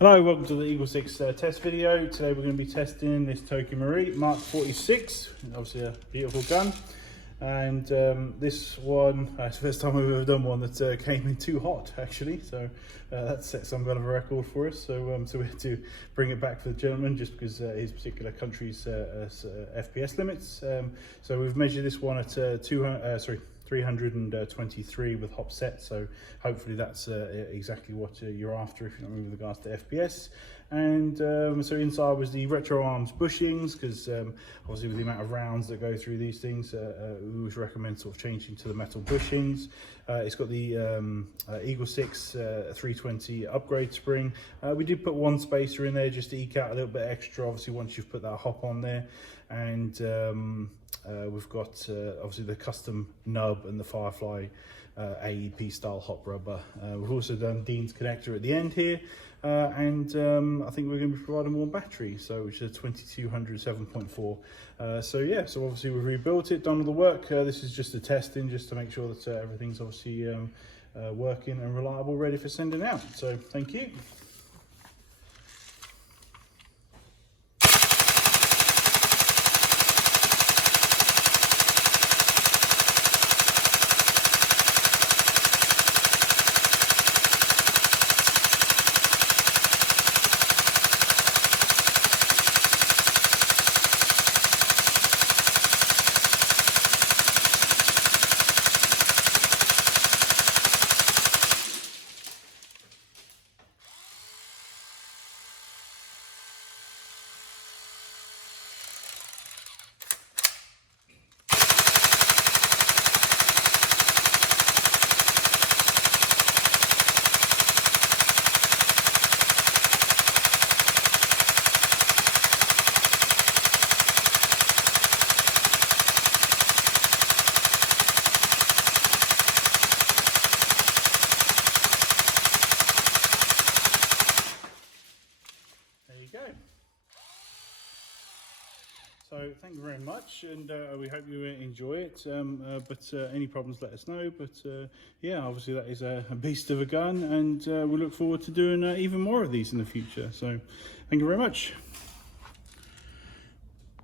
Hello, welcome to the EagleSix test video. Today we're going to be testing this Tokyo Marine Mark 46, obviously a beautiful gun. And this one, it's the first time we've ever done one that came in too hot actually, so that set some kind of a record for us. So we had to bring it back for the gentleman just because his particular country's FPS limits. So we've measured this one at 323 with hop set, so hopefully that's exactly what you're after if you're not moving with regards to FPS. And so inside was the RetroArms bushings, because obviously with the amount of rounds that go through these things, we always recommend sort of changing to the metal bushings. It's got the EagleSix 320 upgrade spring. We did put one spacer in there just to eke out a little bit extra, obviously once you've put that hop on there. And we've got obviously the custom nub and the Firefly AEG style hop rubber. We've also done Dean's connector at the end here, and I think we're going to be providing one battery, so which is a 2200 7.4. So yeah, so obviously we've rebuilt it, done all the work. This is just a testing, just to make sure that everything's obviously working and reliable, ready for sending out. So thank you. So thank you very much, and we hope you enjoy it. Any problems, let us know. But yeah, obviously that is a beast of a gun, and we look forward to doing even more of these in the future. So thank you very much.